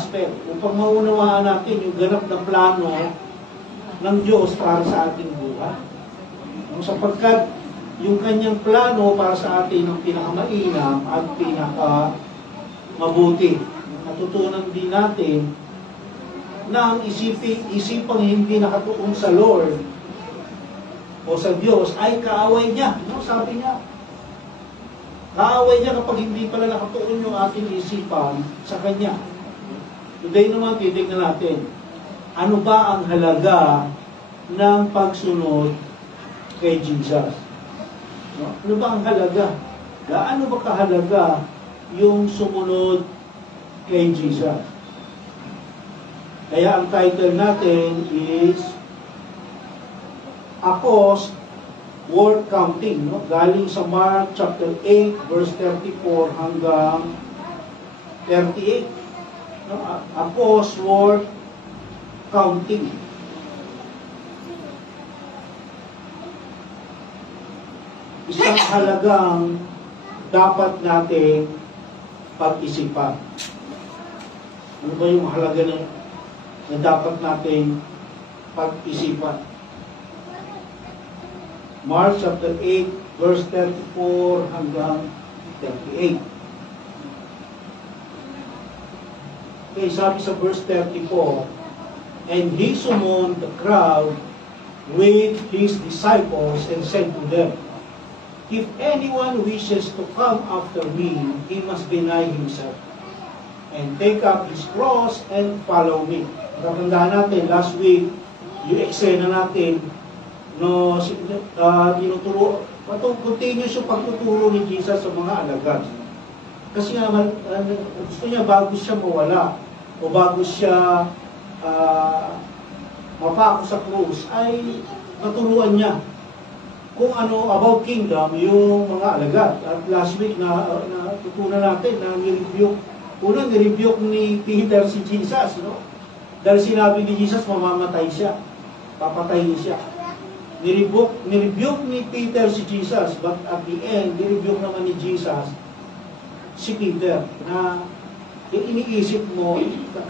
gospel upang maunawaan natin yung ganap na plano ng Diyos para sa ating buhay. Sapagkat yung kanyang plano para sa atin ang pinakamainam at pinakamabuti. Natutunan din natin na ang isipang hindi nakatuon sa Lord o sa Diyos ay kaaway niya. Sabi niya, kaaway niya kapag hindi pala nakatuon yung ating isipan sa Kanya. Today naman, titignan natin, ano ba ang halaga ng pagsunod kay Jesus? Ano ba ang halaga? Gaano ba kahalaga yung sumunod kay Jesus? Kaya ang title natin is Akos Worth Counting. Galing sa Mark chapter 8 verse 34 hanggang 38. Akos Worth Counting. Isang halagang dapat natin pag-isipan. Ano ba yung halaga na dapat natin pag-isipan? Mark chapter 8, verse 34 hanggang 38. Okay, sabi sa verse 34, and he summoned the crowd with his disciples and said to them, if anyone wishes to come after me, he must deny himself and take up his cross and follow me. Tatandaan natin, last week, yung eksena natin, tinuturo, continuous yung pagtuturo ni Jesus sa mga alagad. Kasi nga, gusto niya bago siya mawala, o bago siya mapako sa krus, ay naturuan niya kung ano about kingdom yung mga alagad. At last week natutunan natin na ni-rebuke ni Peter si Jesus, dahil sinabi ni Jesus mamamatay siya, papatayin siya. Ni-rebuke ni Peter si Jesus, but at the end ni-rebuke naman ni Jesus si Peter na iniisip mo,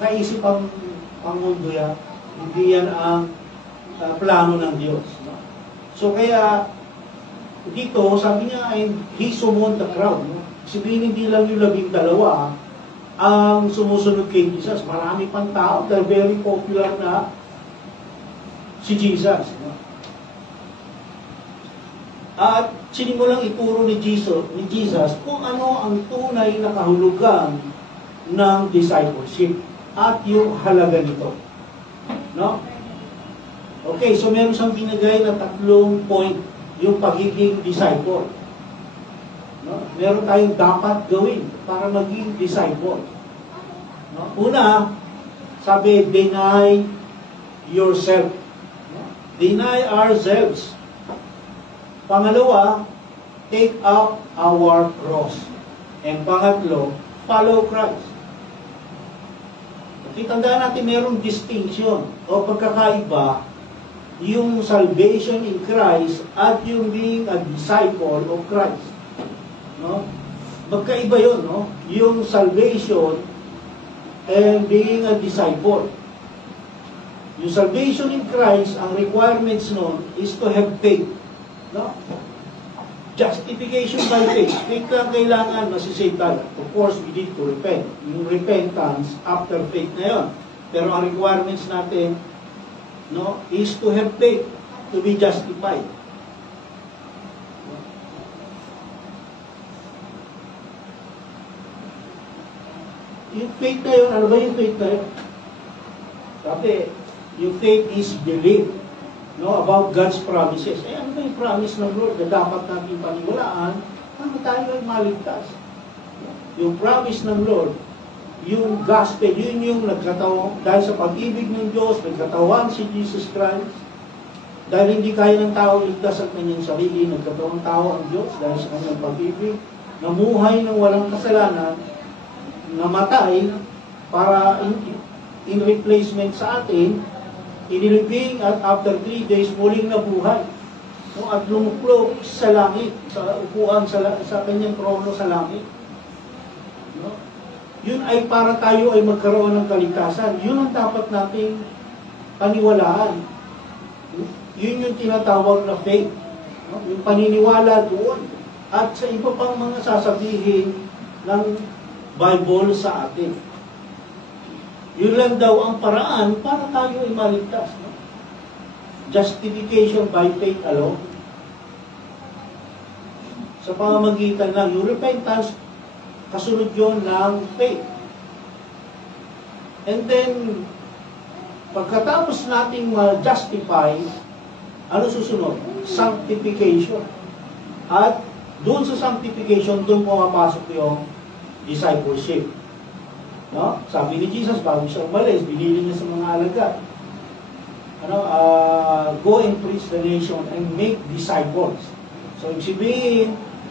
kaisip ang mundo yan, hindi yan ang plano ng Diyos. So kaya dito, sabi niya, he summoned the crowd. Sabihin, hindi lang yung 12 ang sumusunod kay Jesus. Marami pang tao dahil very popular na si Jesus. At sinimulang ituro ni Jesus kung ano ang tunay na kahulugan ng discipleship at yung halaga nito. Okay, so meron siyang binigay na 3 point yung pagiging disciple. Meron tayong dapat gawin para maging disciple. Una, sabi, deny yourself. Deny ourselves. Pangalawa, take up our cross. And pangatlo, follow Christ. Tandaan natin merong distinction o pagkakaiba yung salvation in Christ at yung being a disciple of Christ. Magkaiba yun, yung salvation and being a disciple. Yung salvation in Christ, ang requirements nun is to have faith. Justification by faith. Faith lang kailangan, masisave tayo. Of course, we need to repent. Yung repentance after faith na yun. Pero ang requirements natin is to have faith to be justified. Yung faith na yun, ano ba yung faith na yun? Sabi, yung faith is belief about God's promises. Ano ba yung promise ng Lord na dapat natin paniwalaan para tayo ay maligtas? Yung promise ng Lord, yung gospel, yun yung nagkataon, dahil sa pag-ibig ng Diyos, nagkatawan si Jesus Christ. Dahil hindi kaya ng tao ligtas ang kanyang sarili, nagkatawang tao ang Diyos dahil sa kanyang pag-ibig, namuhay ng walang kasalanan, namatay para in replacement sa atin, inilibing at after 3 days, muling nabuhay. At lumuklok sa langit, sa upuan, sa kanyang trono sa langit. yun ay para tayo ay magkaroon ng kaligtasan. Yun ang dapat nating paniwalaan. Yun yung tinatawag na faith. No? Yung paniniwala doon. At sa iba pang mga sasabihin ng Bible sa atin. Yun lang daw ang paraan para tayo ay maligtas. No? Justification by faith alone. Sa pamamagitan ng yung repentance, kasunod yun ng faith. And then, pagkatapos nating ma-justify, ano susunod? Sanctification. At doon sa sanctification, doon pumapasok yung discipleship. No? Sabi ni Jesus, bago siya umalis, binili niya sa mga alagad. Go and preach the nation and make disciples. So, ibig sabihin,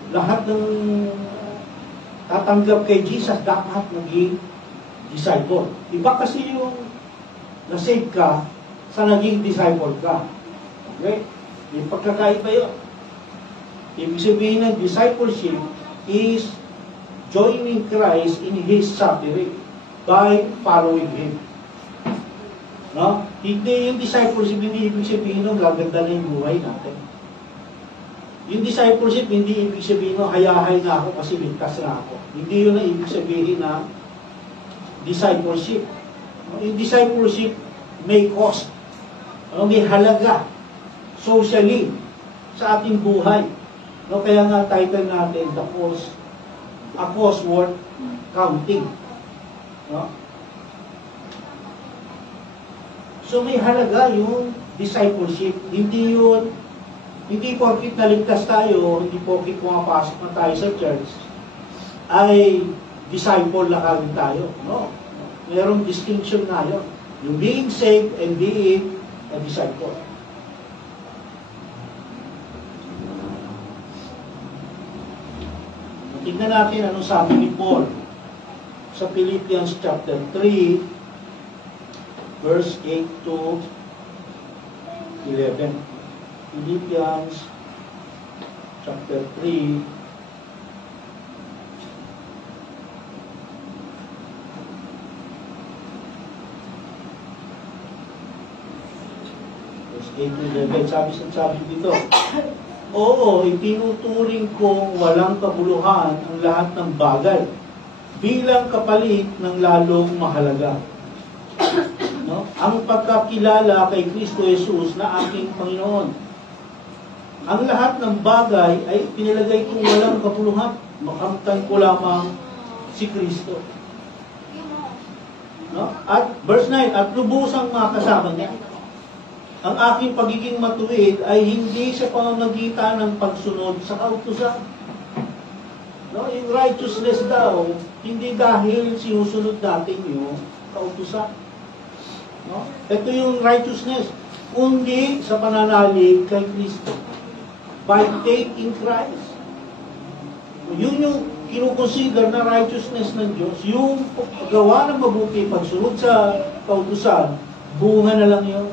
lahat ng tatanggap kay Jesus, dapat maging disciple. Iba kasi yung na-save ka sa naging disciple ka. Okay? Yung pagkakaiba yun. Ibig sabihin ng discipleship is joining Christ in His suffering by following Him. No? Hindi yung discipleship, hindi ibig sabihin ng gaganda na yung buhay natin. Yung discipleship, hindi ibig sabihin ng hayahay na ako kasi ligtas na ako. Hindi yun na ibig sabihin na discipleship. Yung discipleship may cost. May halaga socially sa ating buhay. No, kaya nga title natin, A Cost Worth Counting. No? So may halaga yung discipleship. Hindi porkit naligtas tayo, hindi porkit pumapasok na tayo sa church, ay disciple na kagad tayo. No. Mayroong distinction na yun. Yung being saved and being a disciple. Tingnan natin anong sabi ni Paul sa Philippians chapter 3, verse 8 to 11. Philippians chapter 3, verse 8 to 11. Sabi dito, oo, itinuturing kong walang kabuluhan ang lahat ng bagay bilang kapalit ng lalong mahalaga. No? Ang pagkakilala kay Kristo Jesus na aking Panginoon. Ang lahat ng bagay ay pinilagay kong walang kabuluhan. Makamtan ko lamang si Kristo. No? At verse 9, at lubusang makasama niya. Ang aking pagiging matuwid ay hindi sa pamamagitan ng pagsunod sa kautusan. No? Yung righteousness daw, hindi dahil sinusunod natin yung kautusan. No? Ito yung righteousness, kundi sa pananalig kay Kristo. By faith in Christ. Yun yung kinukonsider na righteousness ng Diyos. Yung gawa ng mabuti, pagsunod sa kautusan, bunga na lang yun.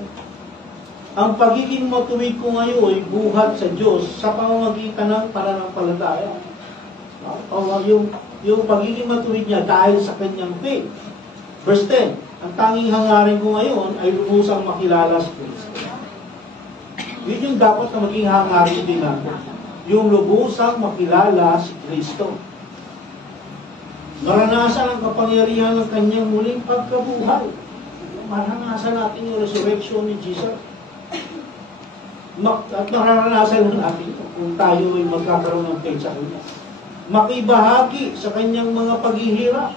Ang pagiging matuwid ko ngayon ay buhat sa Diyos sa pamamagitan ng pananampalataya. Yung pagiging matuwid niya dahil sa kanyang faith. Verse 10, ang tanging hangarin ko ngayon ay lubusang makilala si Kristo. Yun yung dapat na maging hangarin din natin. Yung lubusang makilala si Kristo. Maranasan ang kapangyarihan ng kanyang muling pagkabuhay. Maranasan natin yung resurrection ni Jesus. At maranasan natin kung tayo ay magkakaroon ng faith sa Kanya. Makibahagi sa kanyang mga paghihirap.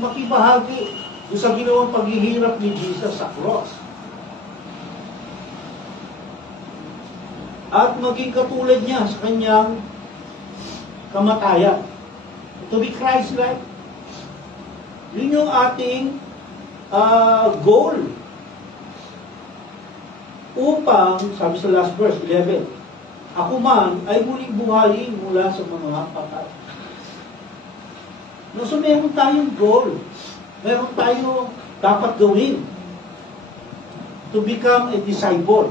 Makibahagi sa ginawang paghihirap ni Jesus sa cross. At maging katulad niya sa kanyang kamatayan. To be Christ-like. Yun yung ating goal. Upang, sabi sa last verse, 11, ako man ay muling buhayin mula sa mga patay. No, so meron tayong goal. Meron tayong dapat gawin. To become a disciple.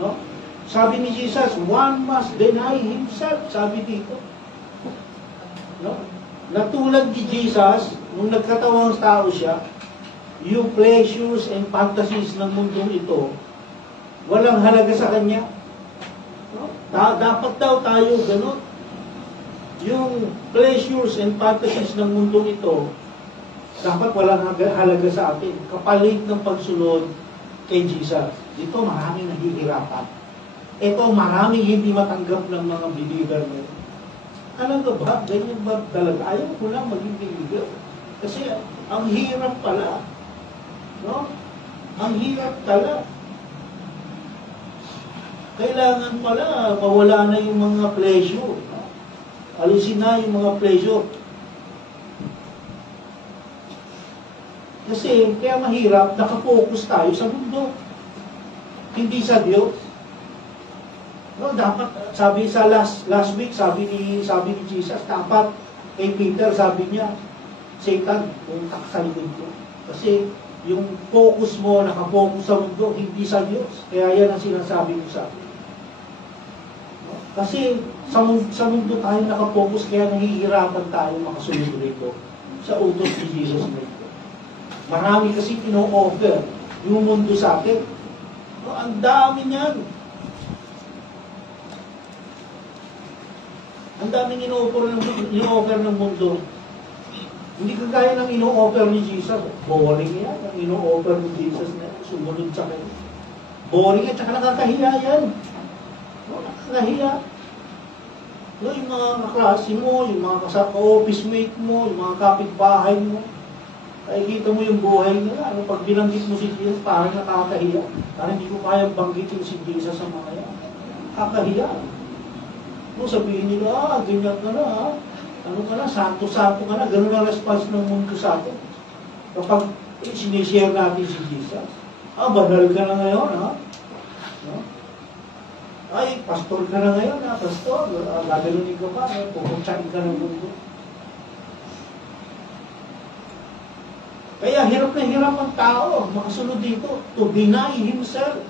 No? Sabi ni Jesus, one must deny himself. Sabi dito. No? na tulad ni Jesus, nung nagkatawang tao siya, yung pleasures and fantasies ng mundong ito, walang halaga sa kanya. No? Dapat daw tayo ganun. Yung pleasures and fantasies ng mundong ito, dapat walang halaga sa atin. Kapalit ng pagsunod kay Jesus. Dito maraming nahihirapan. Ito maraming hindi matanggap ng mga believer mo. Alam ka ba? Ganyan ba talaga? Ayaw ko lang maging believer. Kasi ang hirap pala. No? Ang hirap pala. Kailangan pala mawala na yung mga pleasure. No? Alisin na yung mga pleasure. Kasi kaya mahirap, nakafocus tayo sa mundo. Hindi sa Diyos. No, dapat, sabi sa last week, sabi ni Jesus, dapat kay Peter, sabi niya, Satan, kung sa likod ko. Kasi yung focus mo, nakafocus sa mundo, hindi sa Diyos. Kaya yan ang sinasabi ko sa akin. No? Kasi sa mundo tayo nakafocus, kaya nahihirapan tayo makasunod rito sa utos ni Jesus nito. Marami kasi ino-offer yung mundo sa akin. No, ang dami niyan. Ang daming ino-offer ng mundo. Hindi kagaya ng ino-offer ni Jesus. Boring yan. Ang ino-offer ni Jesus na sumunod sa kanya. Boring yan. Tsaka nakakahiya yan. No, nakakahiya. No, yung mga kaklase mo, yung mga ka-office mate mo, yung mga kapitbahay mo, nakikita mo yung buhay nila. Ano, pag binanggit mo si Jesus, parang nakakahiya. Parang hindi ko kayang banggitin si Jesus sa mga yan. Nakakahiya. No, sabihin nila, ganyan ka na, ha? Ano ka na, santo-santo ka na, ganun ang response ng mundo sa atin. Kapag sinishare natin si Jesus, banal ka na ngayon, ha? No? Ay, pastor ka na ngayon, ha? Pastor, gagalunin ka pa, pupunsain ka ng mundo. Kaya hirap na hirap ang tao makasunod dito, to deny himself.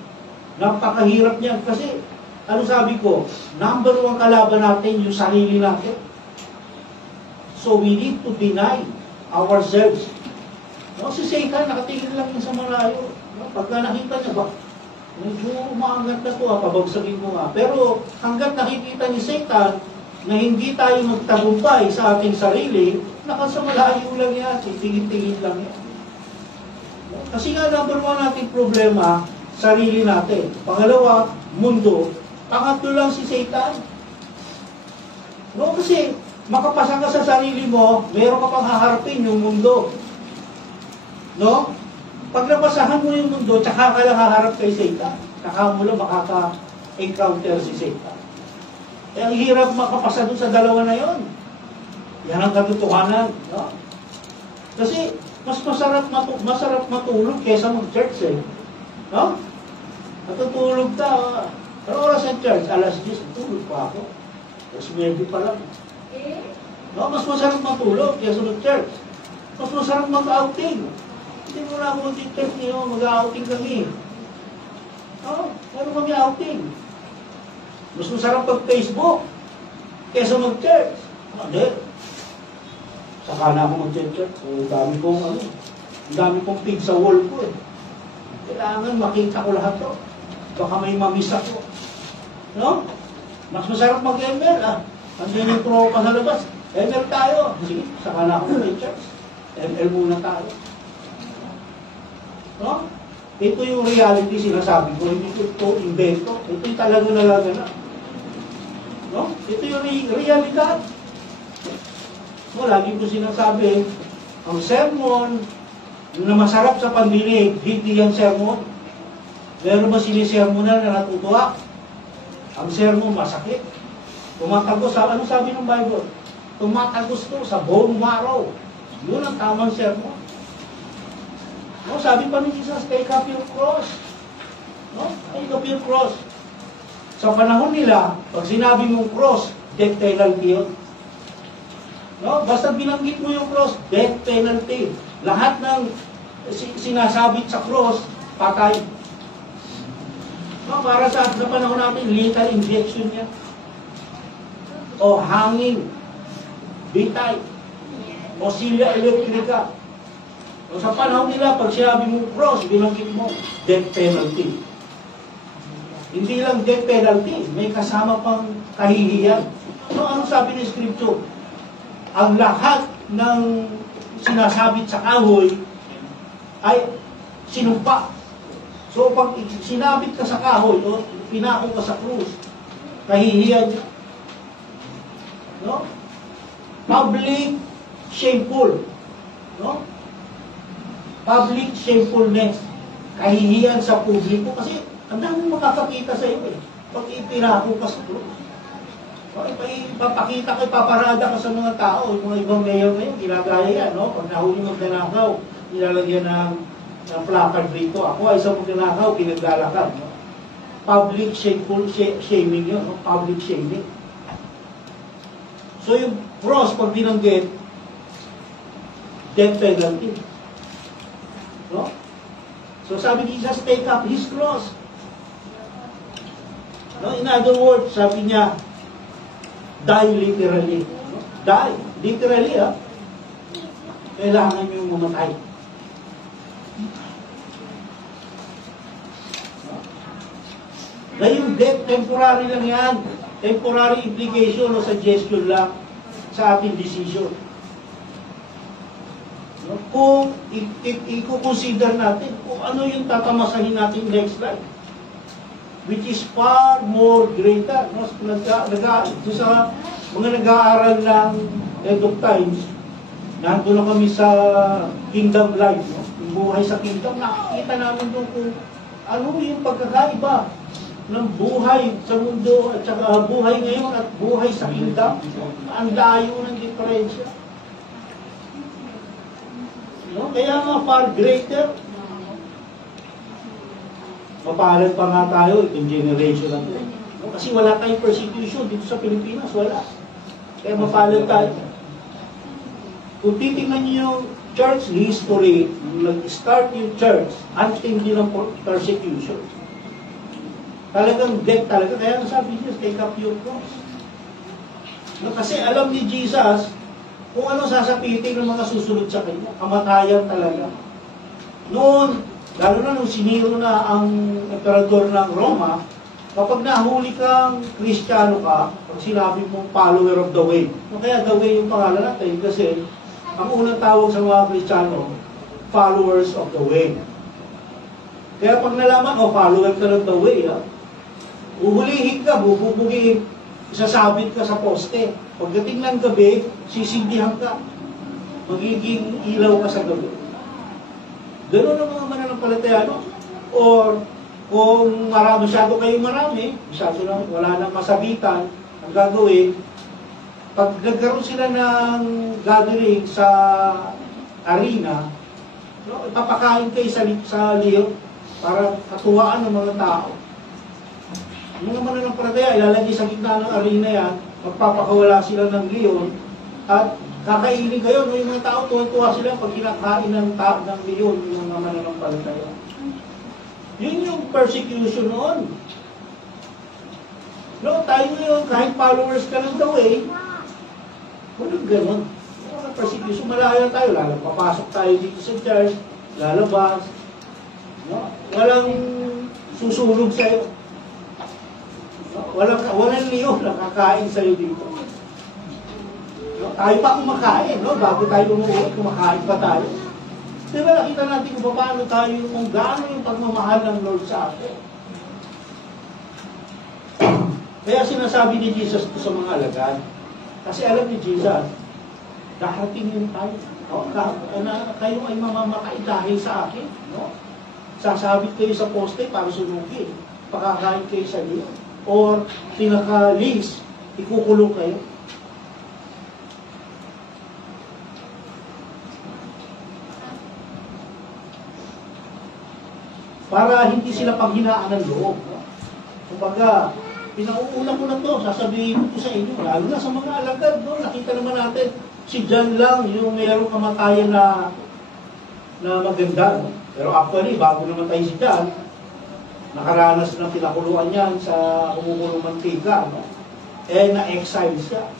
Napakahirap niya kasi, ano sabi ko, number 1 kalaban natin yung sarili natin. So we need to deny ourselves. No, si Satan nakatingin lang yun sa malayo. No, pagka nakita niya ba, medyo umaangat na ito, pabagsagin mo nga. Pero hanggat nakikita ni Satan na hindi tayo magtagumpay sa ating sarili, nakasa malayo lang yan, tingin-tingin lang yan. No? Kasi nga number 1 nating problema, sarili natin. Pangalawa, mundo. Pangatlo lang si Satan. No, kasi makapasa ka sa sarili mo, meron ka pang haharapin yung mundo. No? Pag napasahan mo yung mundo, tsaka ka lang haharap kay Satan. Tsaka mo lang makaka-encounter si Satan. Eh, ang hirap makapasa dun sa dalawa na yon. Yan ang katotohanan. No? Kasi mas masarap matulog kaysa mag-church eh. No? Matutulog ka. Pero oras ang church, alas 10, tulog pa ako. Tapos maybe pa lang. No, mas masarap matulog kaysa mag-church. Mas masarap mag-outing. Hindi mo na ako mag-church niyo, mag-outing kami. No, meron kami outing. Mas masarap pag-Facebook kaysa mag-church. Hindi. Saka na ako mag-church. Ang dami kong pig sa wall ko eh. Kailangan makita ko lahat to. Baka may mamiss ako. No? Mas masarap mag-ML, Andiyan yung tropa sa labas. ML tayo. Sige, saka na ako mag-church. ML muna tayo. No? Ito yung reality sinasabi ko. Hindi ko ito invento. Ito yung talaga nalaganap. No? Ito yung realidad. So, lagi ko sinasabi, ang sermon na masarap sa pandinig, hindi yan sermon. Meron ba sinisermonan na natutuwa? Ang sermon masakit. Tumatagos sa, ano sabi ng Bible? Tumatagos to sa bone marrow. Yun ang tamang sermon. No, sabi pa ni Jesus, take up your cross. No? Take up your cross. Sa panahon nila, pag sinabi mong cross, death penalty yun. No? Basta binanggit mo yung cross, death penalty. Lahat ng sinasabit sa cross, patay. No, para sa panahon natin, lethal injection niya. O hanging, bitay. o sila electrica. O sa panahon nila, pag sinabi mo cross, binanggit mo, death penalty. Hindi lang death penalty, may kasama pang kahihiyan. So, anong sabi ng Scripture? Ang lahat ng sinasabit sa kahoy ay sinumpa. So, pag sinabit ka sa kahoy, o pinako ka sa krus, kahihiyan, no? Public shameful, no? Public shamefulness, kahihiyan sa publiko, kasi ang daming makakakita sa iyo eh. Pag ipinako ka sa krus, ipapakita ka, ipaparada ka sa mga tao, yung mga ibang mayor ngayon, ginagaya yan, no? Pag nahuli magnanakaw, nilalagyan ng placard rito. Ako ay isang magnanakaw, pinaglalakad, no? Public shameful, shaming yun, no? Public shaming. So yung cross, pag binanggit, death penalty. No? So sabi ni Jesus, take up His cross. No? In other words, sabi niya, die literally. No? Die. Literally, ha? Kailangan nyo mamatay. No? Na yung death, temporary lang yan. Temporary implication o suggestion lang sa ating decision. No? Kung i-consider natin kung ano yung tatamasahin natin next life, which is far more greater. No? Sa mga nag-aaral ng end of times, nandun na kami sa kingdom life. No? Yung buhay sa kingdom, nakikita namin doon kung ano yung pagkakaiba ng buhay sa mundo at saka buhay ngayon at buhay sa kingdom. Ang layo ng diferensya. No? Kaya nga far greater. Mapalad pa nga tayo itong generation na ito. No? Kasi wala tayong persecution dito sa Pilipinas, wala. Kaya mapalad tayo. Kung titingnan niyo yung church history, nag-start yung church, antindi ng persecution. Talagang death talaga. Kaya sabi niya, take up your cross. No? Kasi alam ni Jesus kung ano sasapitin ng mga susunod sa kanya. Kamatayan talaga. Noon, lalo na nung siniro na ang emperador ng Roma, kapag nahuli kang Kristiyano ka, pag sinabi mong follower of the way. No, kaya the way yung pangalan natin kasi ang unang tawag sa mga Kristiyano, followers of the way. Kaya pag nalaman, follower ka ng the way, uhulihin ka, bububugin, isasabit ka sa poste. Pagdating ng gabi, sisindihan ka. Magiging ilaw ka sa gabi. Ganoon ang mga mananampalatayano. Or, kung masyado kayong marami, masyado na, wala nang masabitan, ang gagawin, pag nagkaroon sila ng gathering sa arena, no, ipapakain kayo sa liyo para katuwaan ng mga tao. Mga mananampalataya, ilalagay sa gitna ng arena yan, magpapakawala sila ng leon, at kakainin kayo, no, yung mga tao, tuwan-tuwa sila pag kinakain ng leon, yung mga mananampalataya. Yun yung persecution noon. No, tayo ngayon, kahit followers ka ng the way, walang ganun. Walang persecution, malayo tayo, papasok tayo dito sa church, lalabas, no? Walang susunog sa'yo. Walang liyo nakakain sa'yo dito. No? Tayo pa kumakain, no? Bago tayo umuwi, kumakain pa tayo. Diba nakita natin kung paano tayo, kung gaano yung pagmamahal ng Lord sa atin. Kaya sinasabi ni Jesus ito sa mga alagad. Kasi alam ni Jesus, darating yung tayo. Kayo ay mamamatay dahil sa akin. No? Sasabit kayo sa poste para sunugin. Pakakain kayo sa liyo. Or pinaka-least, ikukulong kayo. Para hindi sila panghinaan ng loob. No? Kumbaga, pinauuna ko na to, sasabihin ko sa inyo, lalo na sa mga alagad, no? Nakita naman natin, si John lang yung mayroong kamatayan na maganda. No? Pero actually, bago namatay si John, nakaranas ng pinakuluan yan sa kumukulong mantika. No? Na-exile siya.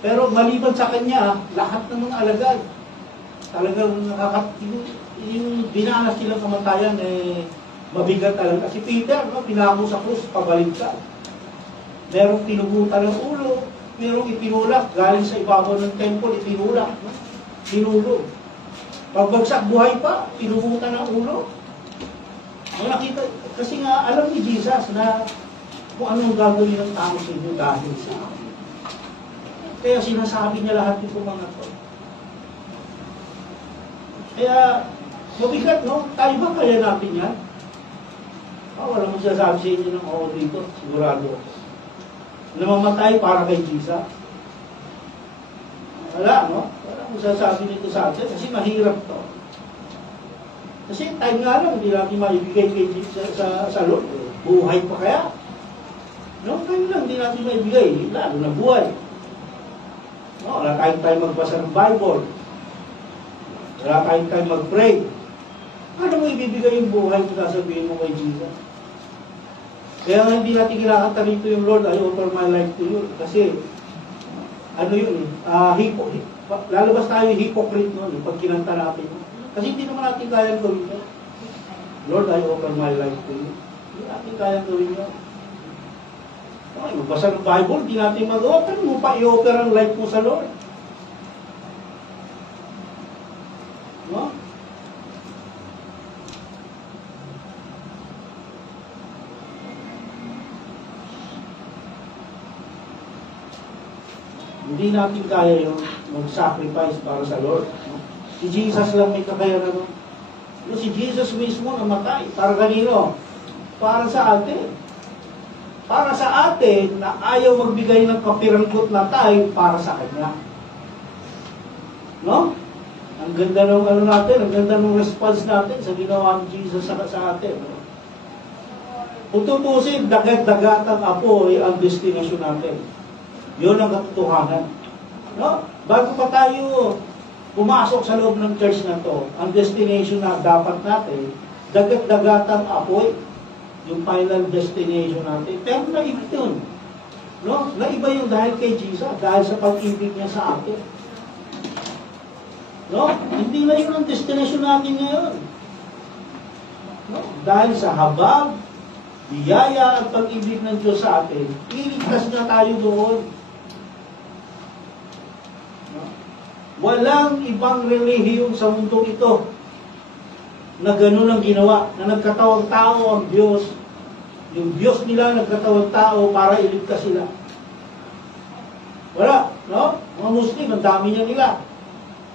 Pero maliban sa kanya, lahat ng mga alagad, talagang yung binanas nilang kamatayan, mabigat talaga. Si Peter, pinako sa krus, pabaliktad. Merong tinugutan ng ulo, merong itinulak, galing sa ibabaw ng temple, itinulak, tinulog. Pagbagsak buhay pa, tinugutan ng ulo. Nakita, kasi nga, alam ni Jesus na kung anong gagawin ng tao sa inyo dahil sa akin. Kaya sinasabi niya lahat ito mga to. Kaya, mabigat, no? Tayo ba kaya natin yan? Walang masasabi sa inyo ng oo dito, sigurado. Namamatay para kay Jesus. Wala, no? Walang masasabi nito sa atin kasi mahirap to. Kasi time nga lang, hindi natin maibigay kay Jesus sa Lord. Buhay pa kaya? No, time lang, hindi natin maibigay. Lalo na buhay. No, wala tayong time magbasa ng Bible. Wala tayong time mag-pray. Ano mo ibibigay yung buhay kung sasabihin mo kay Jesus? Kaya nga hindi natin kinakanta rito yung Lord, I offer my life to you. Kasi, ano yun lalabas tayo yung hypocrite nun, pag kinanta natin. Kasi hindi naman natin kayang gawin yun. Lord, I offer my life to you. Hindi natin kayang gawin yun. Okay, magbasa ng Bible, hindi natin magawa. Pero mo pa i-offer ang life mo sa Lord. No? Hindi natin kaya yung mag-sacrifice para sa Lord. No? Si Jesus lang may kakayanan. No? Si Jesus mismo namatay. Para kanino? Para sa atin. Para sa atin na ayaw magbigay ng kapiranggot na tayo para sa Kanya. No? Ang ganda ng natin, ang ganda ng response natin sa ginawa ni Jesus sa atin. No? Kung tutusin, dagat-dagatang apoy ang destination natin. Yun ang katotohanan. No? Bago pa tayo pumasok sa loob ng church na to, ang destination na dapat natin, dagat-dagatang apoy, yung final destination natin. Pero naiba yun. No? Naiba yung dahil kay Jesus, dahil sa pag-ibig niya sa atin. No? Hindi na yun ang destination natin ngayon. No? Dahil sa habag, biyaya at pag-ibig ng Diyos sa atin, iligtas na tayo doon. Walang ibang relihiyon sa mundong ito na ganun ang ginawa, na nagkatawang tao ang Diyos. Yung Diyos nila nagkatawang tao para iligtas sila. Wala, no? Mga Muslim, ang dami niya nila.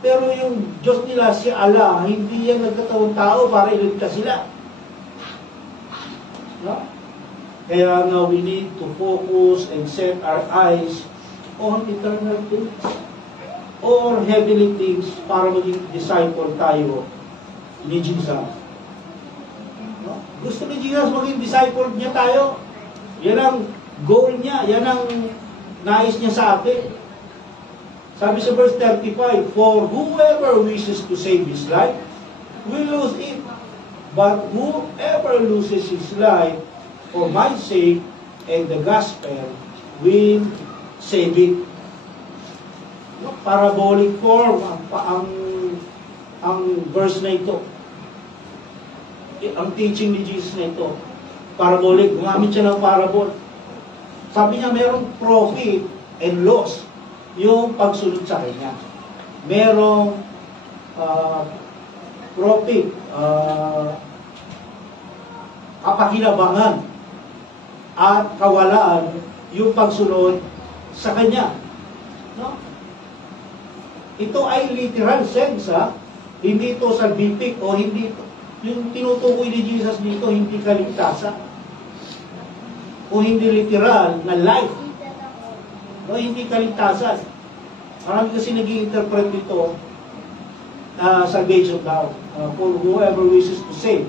Pero yung Diyos nila, si Allah, hindi yan nagkatawang tao para iligtas sila. No? Kaya nga we need to focus and set our eyes on eternal things or heavenly things para maging disciple tayo ni Jesus. No? Gusto ni Jesus maging disciple niya tayo. Yan ang goal niya. Yan ang nais niya sa atin. Sabi sa verse 35, for whoever wishes to save his life will lose it. But whoever loses his life for my sake and the gospel will save it. Parabolic form ang verse na ito. Ang teaching ni Jesus na ito. Parabolic. Gumamit siya ng parabol. Sabi niya merong profit and loss yung pagsunod sa Kanya. Merong profit, kapakinabangan at kawalaan yung pagsunod sa Kanya. No? Ito ay literal sense, ha? Hindi ito salvific o hindi yung tinutukoy ni Jesus dito, hindi kaligtasan. O hindi literal na life. No, hindi kaligtasan. Marami kasi nag-i-interpret dito salvation daw. For whoever wishes to save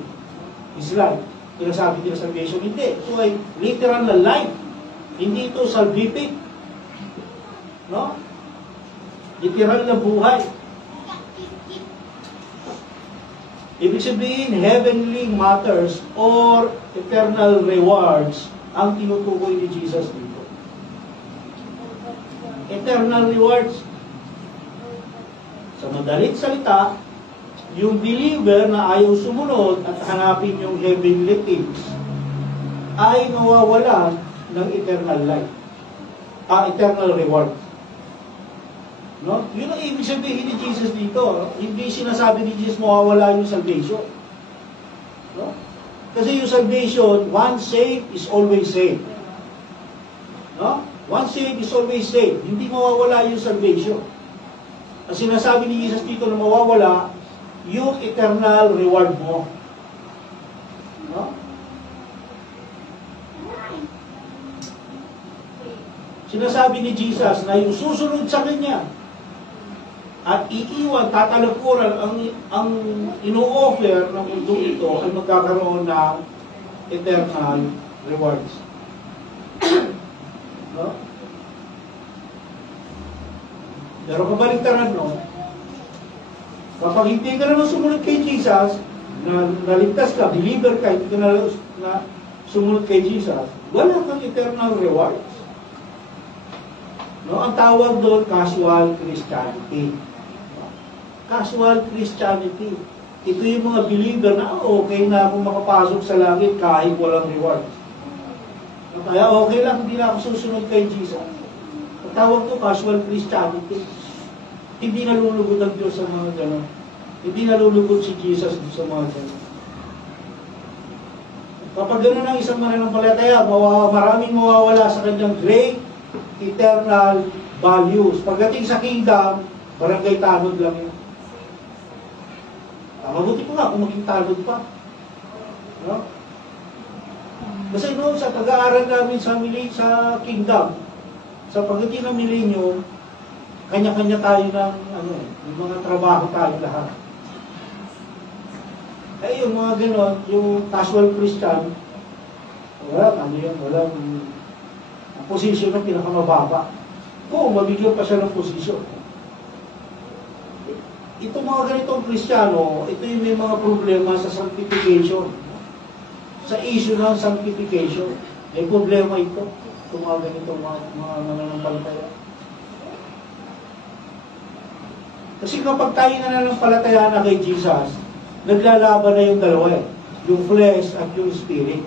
his life. Pinasabi nila salvation. Hindi. So ay literal na life. Hindi ito salvific. No? Literal na buhay. Ibig sabihin, heavenly matters or eternal rewards ang tinutukoy ni Jesus dito. eternal rewards. Sa madalit salita, yung believer na ayaw sumunod at hanapin yung heavenly things ay mawawalan ng eternal life. Eternal reward. No? Yun ang ibig sabihin ni Jesus dito. Hindi sinasabi ni Jesus mawawala yung salvation. No? Kasi yung salvation, once saved is always saved. No? Once saved is always saved. Hindi mawawala yung salvation. Ang sinasabi ni Jesus dito na mawawala yung eternal reward mo. No? Sinasabi ni Jesus na yung susunod sa Kanya at iiwan, tatalakuran ang ino-offer ng mundo ito ay magkakaroon ng eternal rewards. No? Pero kabaligtaran, no? Kapag hindi ka naman sumunod kay Jesus, na naligtas ka, believer ka, hindi ka na sumunod kay Jesus, wala kang eternal rewards. No, ang tawag doon, casual Christianity. Casual Christianity. Ito yung mga believer na okay na akong makapasok sa langit kahit walang reward. Kaya okay lang, hindi na ako susunod kay Jesus. Ang tawag to, casual Christianity. Hindi nalulugod ang Diyos sa mga gano'n. Hindi nalulugod si Jesus sa mga gano'n. Kapag gano'n ang isang mananampalataya, maraming mawawala sa kanyang great eternal values. Pagdating sa kingdom, barangay tanod lang yun. Mabuti ko nga kung maging tanod pa. No? Kasi noon sa pag-aaral namin sa kingdom, sa pagdating ng millennium, kanya-kanya tayo ng yung mga trabaho tayo lahat. Yung mga ganon, yung casual Christian, walang position na pinakamababa. Kung mabigyan pa siya ng position. Ito mga ganitong Kristiyano, ito yung may mga problema sa sanctification. Sa issue ng sanctification. May problema ito. Itong mga ganitong mga nananampalataya. Kasi kapag tayo nananampalataya na kay Jesus, naglalaban na yung dalawa eh. Yung flesh at yung spirit.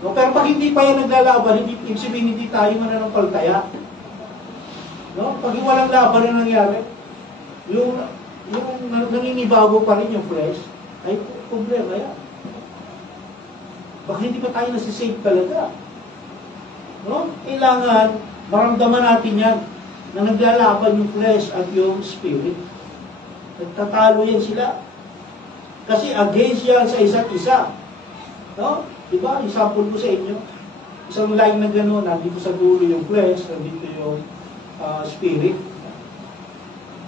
No, pero pag hindi pa yan naglalaban, ibig sabihin hindi tayo mananampalataya. No? Pag walang laban na nangyari, yung naninibago pa rin yung flesh, ay problema yan. Baka hindi pa tayo nasisave talaga. No? Kailangan maramdaman natin yan na naglalaban yung flesh at yung spirit. Nagtatalo yan sila. Kasi against yan sa isa't isa. No? Diba? Example ko sa inyo. Isang line na gano'n, nandito sa dulo yung flesh, nandito yung spirit.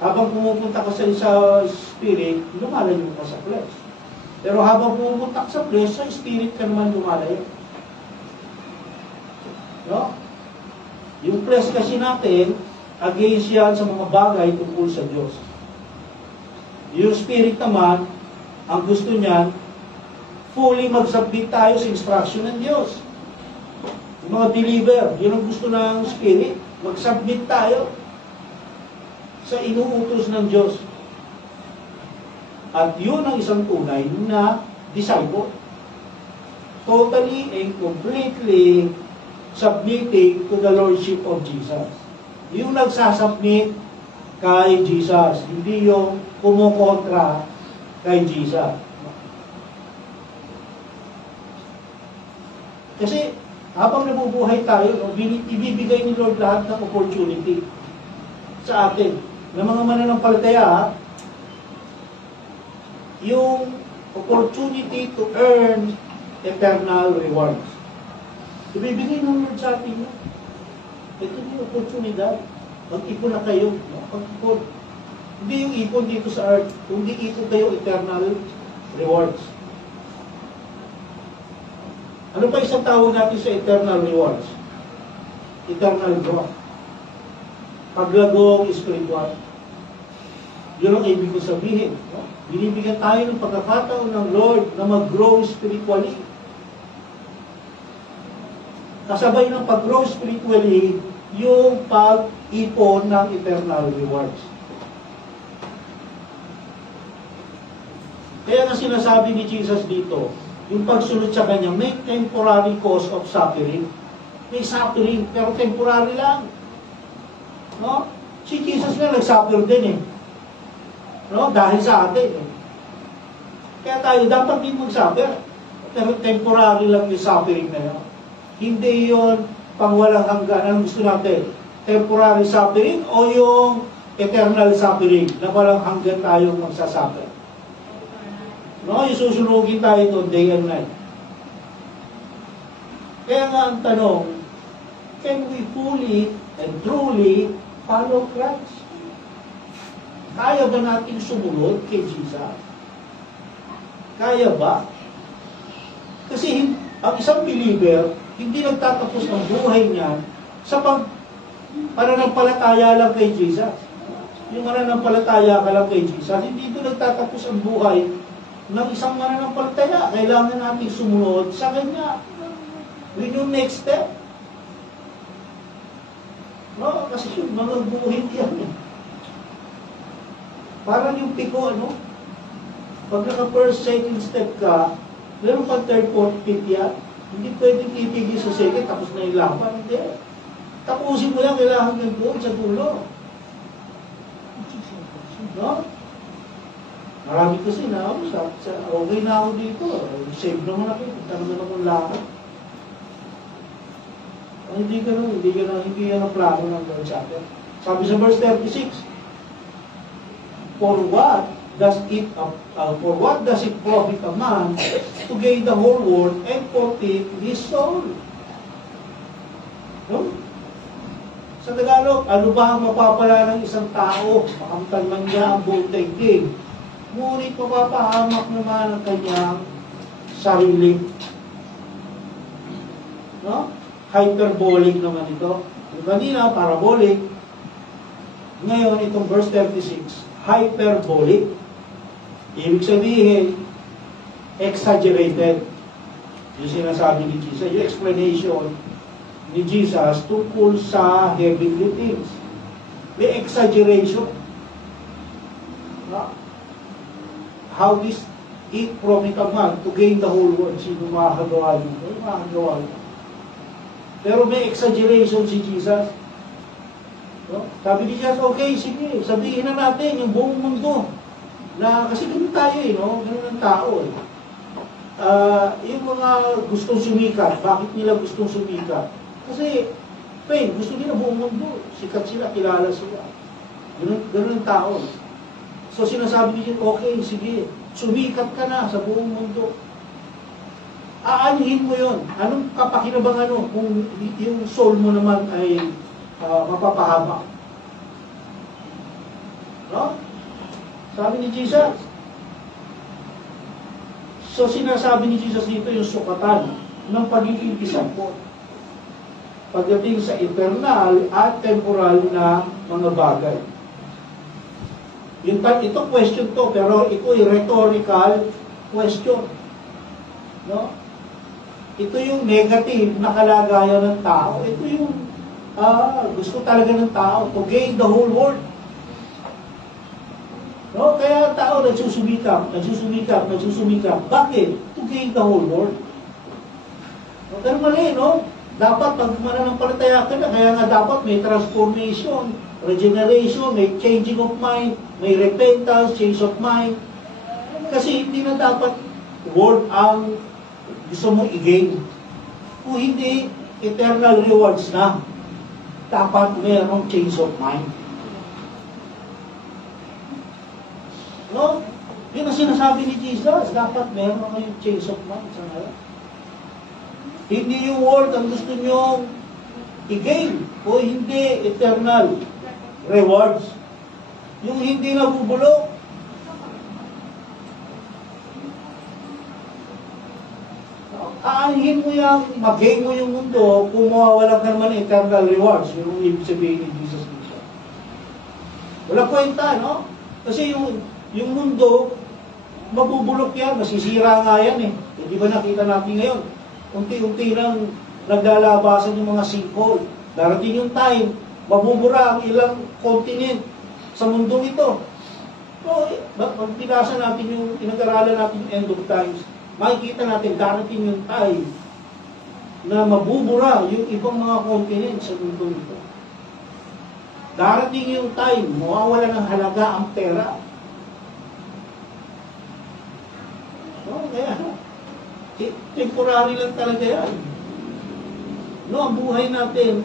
Habang pumupunta ka sa spirit, lumalayo ka sa flesh. Pero habang pumupunta ka sa flesh, sa spirit ka naman lumalayo. No? Yung flesh kasi natin, against yan sa mga bagay tungkol sa Diyos. Yung spirit naman, ang gusto niyan, fully mag-submit tayo sa instruction ng Diyos. Yung mga believer, yun ang gusto ng spirit. Mag-submit tayo sa inuutos ng Diyos. At yun ang isang tunay na disciple. Totally and completely submitting to the Lordship of Jesus. Yung nagsasubmit kay Jesus, hindi yung kumukontra kay Jesus. Kasi habang nabubuhay tayo, ibibigay ni Lord lahat ng opportunity sa atin. Ng mga mananampalataya, yung opportunity to earn eternal rewards. Ibibigay ng Lord sa atin yun. Ito yung oportunidad. Mag-ipon na kayo. Mag-ipon. Hindi yung ipon dito sa earth, kundi ipon kayo eternal rewards. Ano pa isang tawag natin sa eternal rewards? Eternal growth. Paglagong spiritual. Yun ang ibig ko sabihin. No? Binibigyan tayo ng pagkakataon ng Lord na mag-grow spiritually. Kasabay ng pag-grow spiritually, yung pag-ipon ng eternal rewards. Kaya nga sinasabi ni Jesus dito, yung pagsunod sa kanya, may temporary cause of suffering. May suffering, pero temporary lang. No? Si Jesus nga nag-suffer din eh. No? Dahil sa atin eh. Kaya tayo dapat din mag-suffer. Pero temporary lang yung suffering na yun. Hindi yun pang walang hanggan. Anong gusto natin? Temporary suffering o yung eternal suffering na walang hanggan tayong magsasuffer? No? Yung susunugin tayo doon day and night. Kaya nga ang tanong, can we fully and truly follow Christ? Kaya ba natin sumunod kay Jesus? Kaya ba? Kasi ang isang believer, hindi nagtatapos ang buhay niya sa pananampalataya lang kay Jesus. Yung mananampalataya ka lang kay Jesus, hindi ito nagtatapos ang buhay ng isang mananampalataya. Kailangan natin sumunod sa Kanya. Yun yung next step. No? Kasi yung mga buhay yan eh. Parang yung piko, ano? Pag naka-first, second step ka, meron pa third, fourth, fifth yan. Hindi pwedeng itigil sa second, tapos na yung laban. Hindi. Tapusin mo lang, kailangan yung doon sa dulo. No? Marami kasi na ako, okay na ako dito. Save naman ako, punta naman akong laban. Hindi yan ang plano ng Lord sa atin. Sabi sa verse 36, For what does it profit a man to gain the whole world and forfeit his soul? No? Sa Tagalog, ano ba ang mapapala ng isang tao? Makamtan man niya ang buong daigdig. Ngunit mapapahamak naman ang kanyang sarili. No? Hyperbolic naman ito. Yung kanina, parabolic. Ngayon, itong verse 36, hyperbolic. Ibig sabihin, exaggerated. Yung sinasabi ni Jesus, yung explanation ni Jesus tungkol sa heavenly things. May exaggeration. How is it profit a man to gain the whole world? Sino makakagawa nito? Makakagawa nito. Pero may exaggeration si Jesus. No? Sabi ni Jesus, okay, sige, sabihin na natin yung buong mundo. Na, kasi ganun tayo eh, no? Ganun ang tao eh. Yung mga gustong sumikat, bakit nila gustong sumikat? Kasi, gusto nila buong mundo. Sikat sila, kilala sila. Ganun ang tao. So sinasabi niya, okay, sige, sumikat ka na sa buong mundo. Aanhin mo yon. Anong kapakinabangan mo kung yung soul mo naman ay mapapahaba? No? Sabi ni Jesus. So sinasabi ni Jesus dito yung sukatan ng pagiging disappoint pagdating sa eternal at temporal na mga bagay. Ito question to, pero ito ay rhetorical question. No? Ito yung negative na kalagayan ng tao. Ito yung gusto talaga ng tao to gain the whole world. No? Kaya tao nagsusumikap. Bakit? To gain the whole world. No? Pero mali, no? Dapat pag mananampalataya ka na, kaya nga dapat may transformation, regeneration, may changing of mind, may repentance, change of mind. Kasi hindi na dapat world ang gusto mo i-gain. Kung hindi, eternal rewards na. Dapat mayroong change of mind. No? Yun ang sinasabi ni Jesus. Dapat mayroong kayong change of mind sa ngayon. Hindi yung world ang gusto nyo i-gain. O hindi eternal rewards. Yung hindi nabubulok. Aanhin mo yung, mag-gain mo yung mundo kung mawawalan ka naman eternal rewards. Yung ibig sabihin ni Jesus Christ. Wala kwenta, no? Kasi yung mundo, mabubulok yan, masisira nga yan eh. Hindi ba nakita natin ngayon? Unti-unti lang naglalabasan yung mga sinkhole. Darating yung time, mabubura ang ilang continent sa mundong ito. So, pag pinasa natin yung, pinag-aralan natin yung end of times, makikita natin, darating yung time na mabubura yung ibang mga continent sa mundong ito. Darating yung time, mawawala ng halaga ang pera. No, kaya, temporary lang talaga yan. No, ang buhay natin,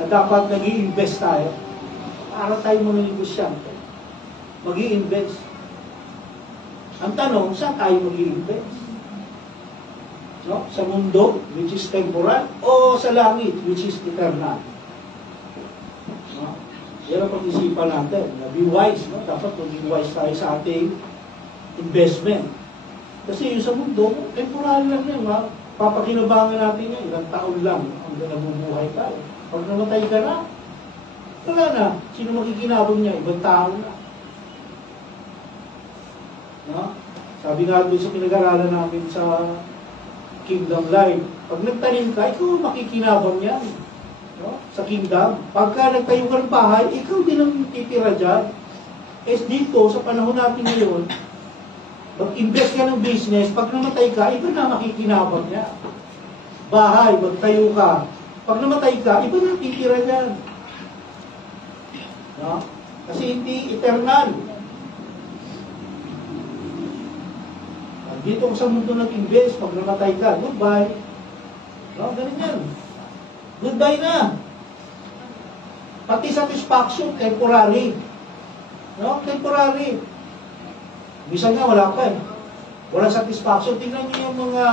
na dapat nag-i-invest tayo. Para tayo mga negosyante. Mag-i-invest. Ang tanong, saan tayo mag-i-invest? No? Sa mundo, which is temporal, o sa langit, which is eternal? No? Yan ang pag-isipan natin. Be wise. No? Dapat maging wise tayo sa ating investment. Kasi yung sa mundo, temporal lang yan. Papakinabangan natin yan. Ilang taon lang hanggang nabubuhay tayo. Pag namatay ka na, wala na. Sino makikinabang niya? Ibang tao na. No? Sabi nga doon sa pinag-aralan namin sa Kingdom Life, pag nagtanim ka, ikaw makikinabang yan. No? Sa Kingdom. Pagka nagtayo ka ng bahay, ikaw din ang titira dyan. Dito, sa panahon natin ngayon, mag-invest ka ng business, pag namatay ka, iba na makikinabang niya. Bahay, magtayo ka. Pag namatay ka, iba na titira dyan. No? Kasi hindi eternal. Dito sa mundo nag-invest, pag namatay ka, goodbye. No? Ganun yan. Goodbye na. Pati satisfaction, temporary. No? Temporary. Bisa nga, wala pa eh. Walang satisfaction. Tingnan niyo yung mga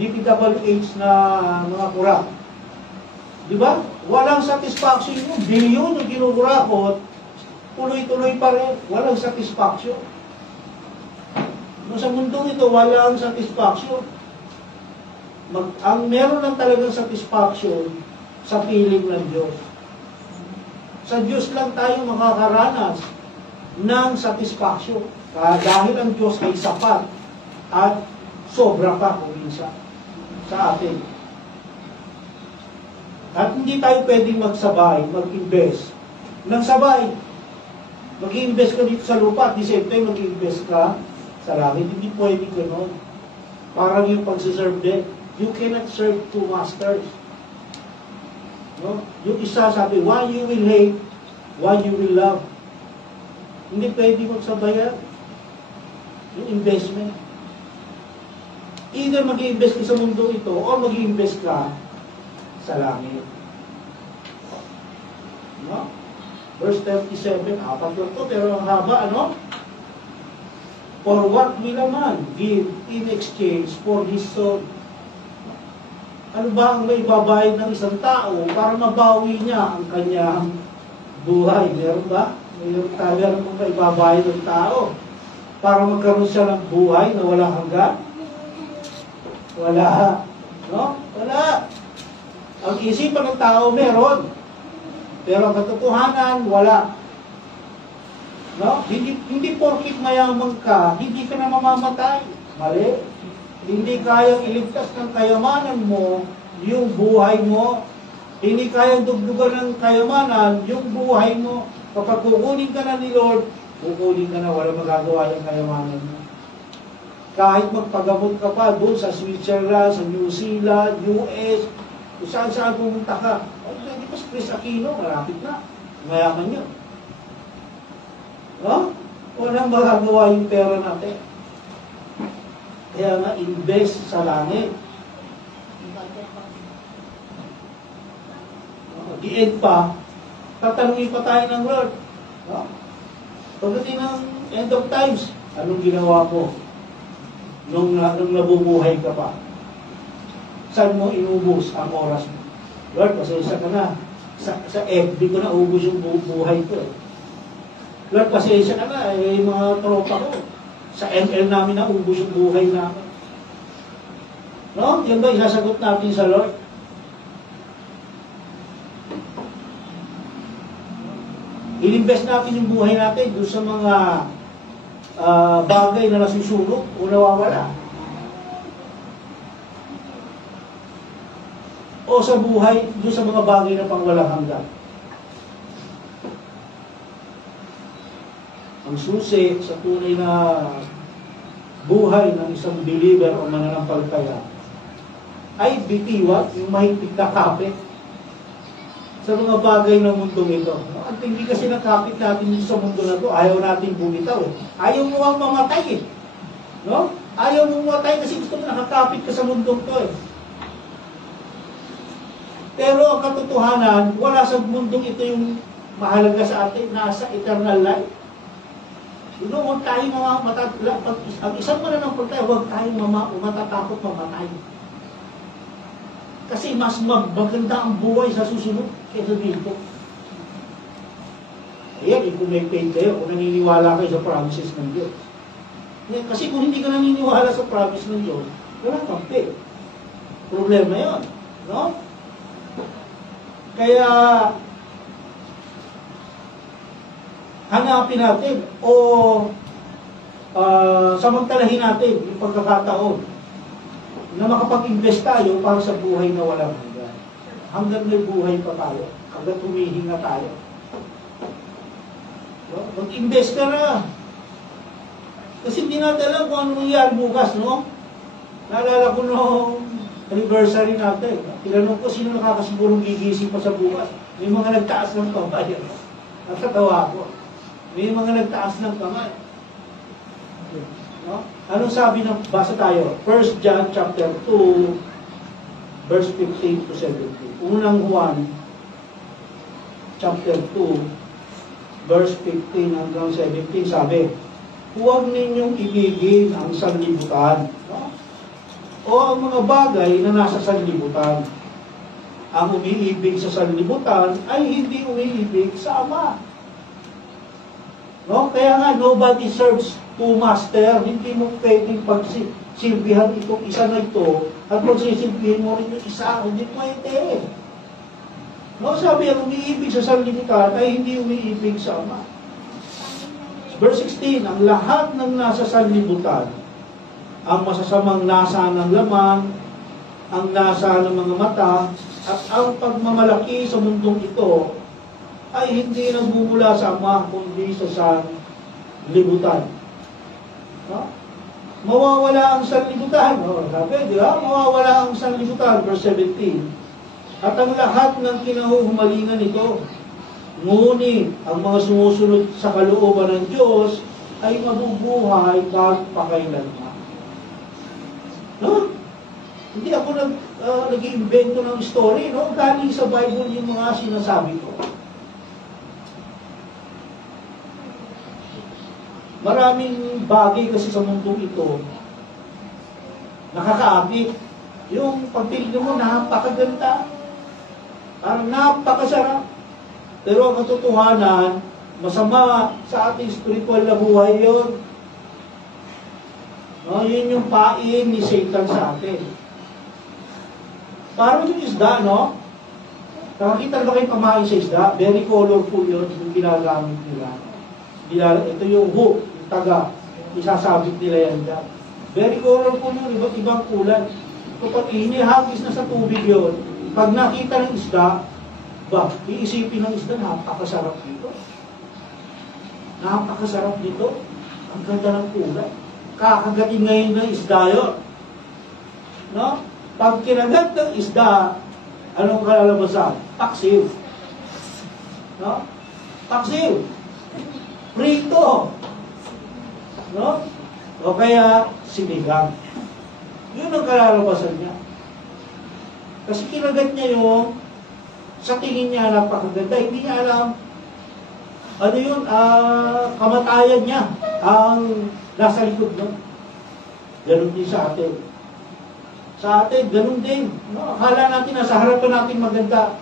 DPWH na mga kurak. Di ba? Walang satisfaction yung bilyon na ginukurakot, tuloy-tuloy pa rin. Walang satisfaction. No, sa mundong ito, walang satisfaction. Ang meron lang talagang satisfaction sa piling ng Diyos. Sa Diyos lang tayo makakaranas ng satisfaction. Dahil ang Diyos ay sapat at sobra pa kung minsan sa atin. At hindi tayo pwedeng magsabay, mag-invest. Nang sabay, mag-invest ka dito sa lupa at di same time mag-invest ka sa langit. Hindi pwedeng gano'n. Parang yung pagsiserve din. You cannot serve two masters. No? Yung isa sabi, one you will hate, one you will love. Hindi pwedeng magsabayan yung investment. Either mag-i-invest ka sa mundo ito o mag-i-invest ka sa langit. No? Verse 37, apat lang ito, pero ang haba, ano? For what will a man give in exchange for his soul? Ano ba ang may babayad ng isang tao para mabawi niya ang kanyang buhay? Meron ba? Meron kung may babayad ng tao para magkaroon siya ng buhay na wala hanggan? Wala. No? Wala. Ang isipan ng tao meron. Pero ang katotohanan, wala. No? Hindi porkit mayaman ka, hindi ka na mamamatay. Mali. Hindi kayang iligtas ng kayamanan mo yung buhay mo. Hindi kayang dugdugan ng kayamanan yung buhay mo. Kapag kukunin ka na ni Lord, kukunin ka na, walang magagawa yung kayamanan mo. Kahit magpagamot ka pa doon sa Switzerland, sa New Zealand, US, kung saan-saan pumunta ka. Hindi pa si Chris Aquino, malapit na. Mayaman yun. No? Walang magagawa yung pera natin. Kaya nga, invest sa langit. At the end pa, tatanungin pa tayo ng Lord. No? Pagdating ng end of times, anong ginawa ko? Nung nabubuhay ka pa. Saan mo inubos ang oras mo? Lord, pasensya ka na. Sa FB ko na ubos yung buhay ko. Lord, pasensya ka na. Mga tropa ko. Sa ML namin na ubos yung buhay namin. No? Yan ba isasagot natin sa Lord? I-invest natin yung buhay natin doon sa mga bagay na nasusulok o nawawala. o sa buhay, doon sa mga bagay na pangwalang hanggan? Ang susi sa tunay na buhay ng isang believer o mananampalataya ay bitiwan, yung mahigpit na kapit sa mga bagay ng mundong ito. Ang hindi kasi ng kapit natin dito sa mundo na ito, ayaw natin bumitaw eh. Ayaw mo ang mamatay eh. No? Ayaw mo mamatay kasi gusto mo nakakapit ka sa mundong ito eh. Pero ang katotohanan, wala sa mundong ito yung mahalaga sa atin, nasa eternal life. Huwag tayong ang isang mananampalataya, huwag tayong matatakot mamatay. Kasi mas maganda ang buhay sa susunod kaysa dito. Ayan, kung may faith kayo, kung naniniwala kayo sa promises ng Diyos. Kasi kung hindi ka naniniwala sa promise ng Diyos, wala kang faith. Problema yun. No? Kaya, hanapin natin o samantalahin natin yung pagkakataon na makapag-invest tayo para sa buhay na walang hanggan. Hanggang may buhay pa tayo. Hanggang humihinga tayo. No? Mag-invest ka na. Kasi hindi natin alam kung ano mangyayari bukas, no? Naalala ko nung anniversary natin. Tinanong ko sino nakakasigurong gigising pa sa bukas. May mga nagtaas ng kamay. Natatawa ko. May mga nagtaas ng kamay. No? Anong sabi ng, basa tayo? 1 John chapter 2, verse 15 to 17. Unang Juan, chapter 2, verse 15 hanggang 17, sabi, huwag ninyong ibigin ang sanlibutan. No? O ang mga bagay na nasa sanlibutan. Ang umiibig sa sanlibutan ay hindi umiibig sa Ama. No? Kaya nga, nobody serves two master. Hindi mo pwedeng pagsilbihan itong isa na ito at pagsisilbihin mo rin yung isa. Hindi pwede. No? Sabi, ang umiibig sa sanlibutan ay hindi umiibig sa Ama. Verse 16, ang lahat ng nasa sanlibutan, ang masasamang nasa ng laman, ang nasa ng mga mata, at ang pagmamalaki sa mundong ito, ay hindi nagmumula sa Ama, kundi sa sanlibutan. No? Mawawala ang sanlibutan. No? Sabi, di ba? Mawawala ang sanlibutan. Verse 17. At ang lahat ng kinahuhumalingan nito, ngunit ang mga sumusunod sa kalooban ng Diyos ay mabubuhay kahit pakailanman. No? Hindi ako nag-iimbento ng story. No? Galing sa Bible yung mga sinasabi ko. Maraming bagay kasi sa mundo ito nakakaapit. Yung pagtinignan mo, napakaganda. Parang napakasarap. Pero ang katotohanan, masama sa ating spiritual na buhay yun. No, yun yung pain ni Satan sa atin. Parang yung isda, no? Nakakita ba kayong pamain sa isda? Very colorful yun, yung ginagamit nila. Ito yung hook, yung taga. Isasabit nila yan dyan. Very colorful yun, iba't ibang kulay. Kapag inihagis na sa tubig yun, pag nakita ng isda, iisipin ng isda, napakasarap dito. Napakasarap dito. Ang ganda ng kulay. Kakagating ngayon ng isda yun. No? Pag kinagat ng isda, anong kalalabasan? Paksiw. No? Paksiw. Prito. No? O kaya sinigang. Yun ang kalalabasan niya. Kasi kinagat niya yung sa tingin niya napakaganda. Hindi niya alam ano yun, kamatayan niya ang nasa likod nun. Ganun din sa atin. Sa atin, ganun din. No? Akala natin nasa harapan natin maganda.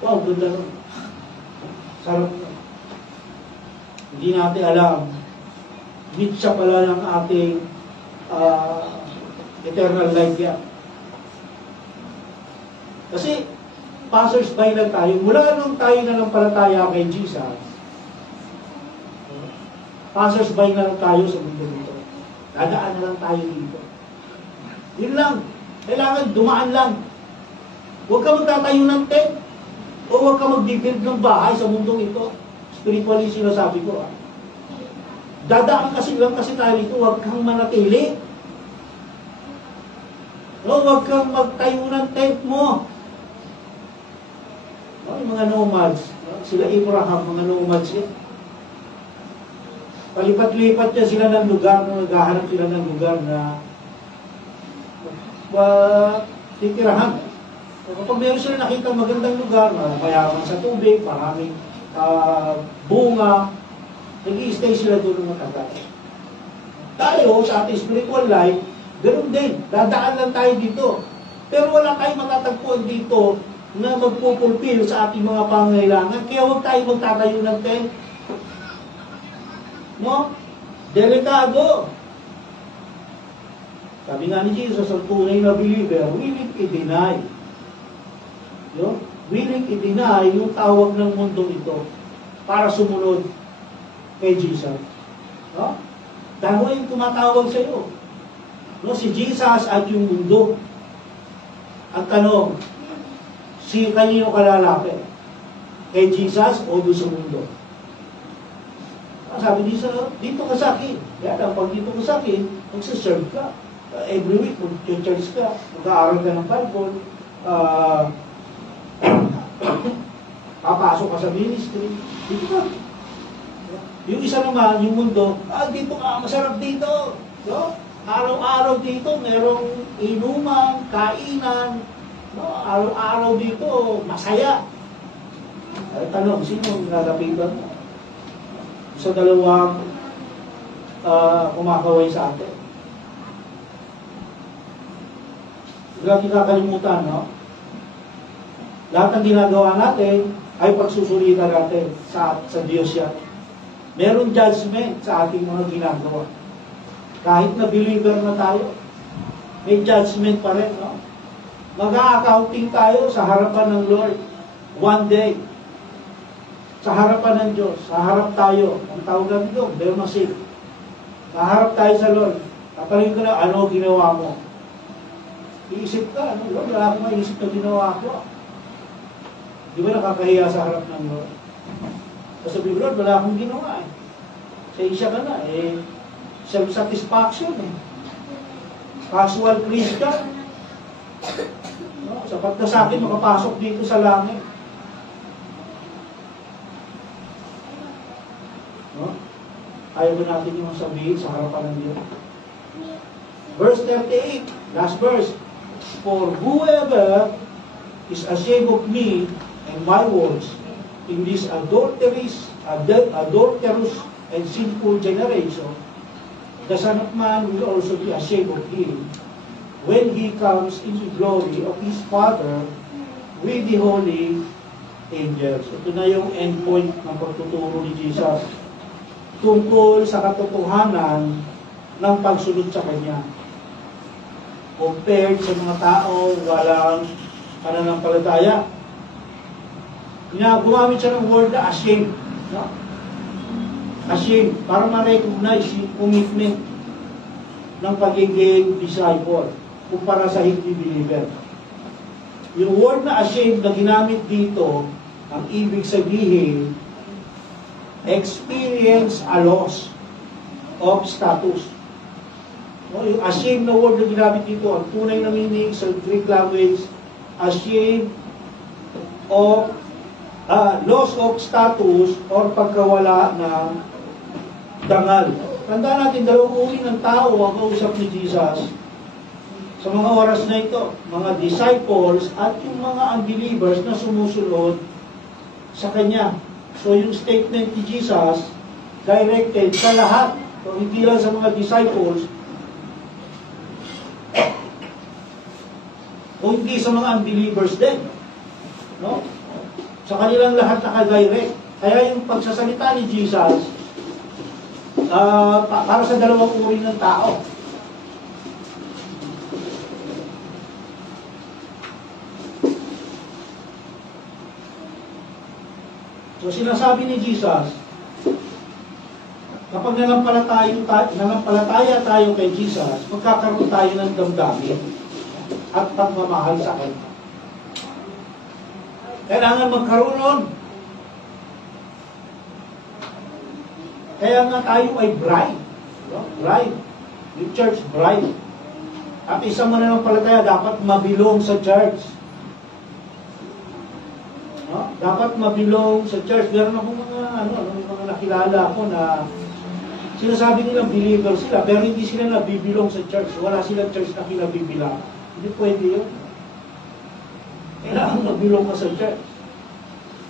Wow, ganda nun. Sarap nun. Hindi natin alam. Mitsa pala ng ating eternal life yan. Kasi, passers-by lang tayo. Mula nung tayo nanampalataya kay Jesus, passers-by na lang tayo sa mundo nito. Dadaan na lang tayo dito. Yun lang. Kailangan dumaan lang. Huwag ka magtatayo ng tent. O huwag ka mag-build ng bahay sa mundong ito. Spiritually sinasabi ko. Dadaan kasi lang kasi tayo dito, huwag kang manatili. No, huwag kang magtayo ng tent mo. No, yung mga nomads, no? Sila Abraham, mga nomads yan. Palipat-lipat niya sila ng lugar, naghahanap sila ng lugar na titirahan. So, kapag meron sila nakita magandang lugar, mayaman sa tubig, maraming bunga, nag-i-stay sila doon ng matagal. Tayo, sa ating spiritual life, ganoon din. Dadaan lang tayo dito. Pero wala tayong matatagpuan dito na magpupulpil sa ating mga pangangailangan. Kaya huwag tayo magtatayo ng tent. No? Delikado. Sabi nga ni Jesus, ang tunay na believer, willing i-deny. No? Willing i-deny yung tawag ng mundong ito para sumunod kay Jesus. No? Dahil yung tumatawag sa iyo. No? Si Jesus at yung mundo. Ang tanong, si kanino ka lalapit? Kay Jesus o doon sa mundo? Sabi niya, dito ka sa akin. Kaya lang, pag dito ka sa akin, magsaserve ka. Every week, mag-church ka, mag-aaral ka ng Bible, papasok ka sa ministry, dito ka. Yung isa naman, yung mundo, dito ka, masarap dito. No? Araw-araw dito, merong inuman, kainan, no? Araw-araw dito, masaya. Ay, tanong, sino nalapitan mo? Sa dalawang kumakaway sa atin. Huwag nakakalimutan, no? Lahat ng ginagawa natin ay pagsusulitan natin sa Diyos yan. Meron judgment sa ating mga ginagawa. Kahit na believer na tayo, may judgment pa rin, no? Mag-a-accounting tayo sa harapan ng Lord one day. Sa harapan ng Diyos, sa harap tayo, ang tawag natin doon, Bema Seat. Sa tayo sa Lord. Tatanungin ka na, ano ginawa mo? Iisip ka, ano, Lord, wala akong maisip na ginawa ko. Di ba nakakahiya sa harap ng Lord? Kasi sabi, Lord, wala akong ginawa eh. Sa isya ka na, self-satisfaction eh. Casual Christian. No? Sapat na sa akin, makapasok dito sa langit. No? Ayaw ba natin yung sabihin sa harapan ng Diyos? Verse 38, last verse. For whoever is ashamed of me and my words in this adulterous and sinful generation, the Son of Man will also be ashamed of him when he comes in the glory of his Father with the holy angels. Ito na yung end point ng pagtuturo ni Jesus tungkol sa katotohanan ng pagsunod sa Kanya. Compared sa mga tao walang pananampalataya. Gumamit siya ng word na ashamed. No? Ashamed, para ma-recognize yung commitment ng pagiging disciple kumpara sa hindi believer. Yung word na ashamed na ginamit dito, ang ibig sabihin, experience a loss of status. No, yung ashamed na word na ginamit dito, ang tunay na meaning sa Greek language, ashamed of loss of status or pagkawala ng dangal. Tandaan natin, dalawang uri ng tao ang kausap ni Jesus sa mga oras na ito, mga disciples at yung mga unbelievers na sumusunod sa Kanya. So yung statement ni Jesus directed sa lahat, so hindi lang sa mga disciples o hindi sa mga unbelievers din. No? Sa kanilang lahat naka-direct. Kaya yung pagsasalita ni Jesus para sa dalawang uri ng tao. So sinasabi ni Jesus, kapag nanampalataya tayo kay Jesus, magkakaroon tayo ng damdamin at pagmamahal sa Kanya. Kailangan magkaroon nun. Kaya nga tayo ay bride. No? Bride. Yung church bride. At isang mananampalataya dapat mabilong sa church. No? Dapat mabilong sa church. Meron akong mga nakilala ako na sinasabi nilang believer sila, pero hindi sila nabibilong sa church. Wala silang church na kinabibilang. Hindi pwede yun. Kailangan mabilong ka sa church.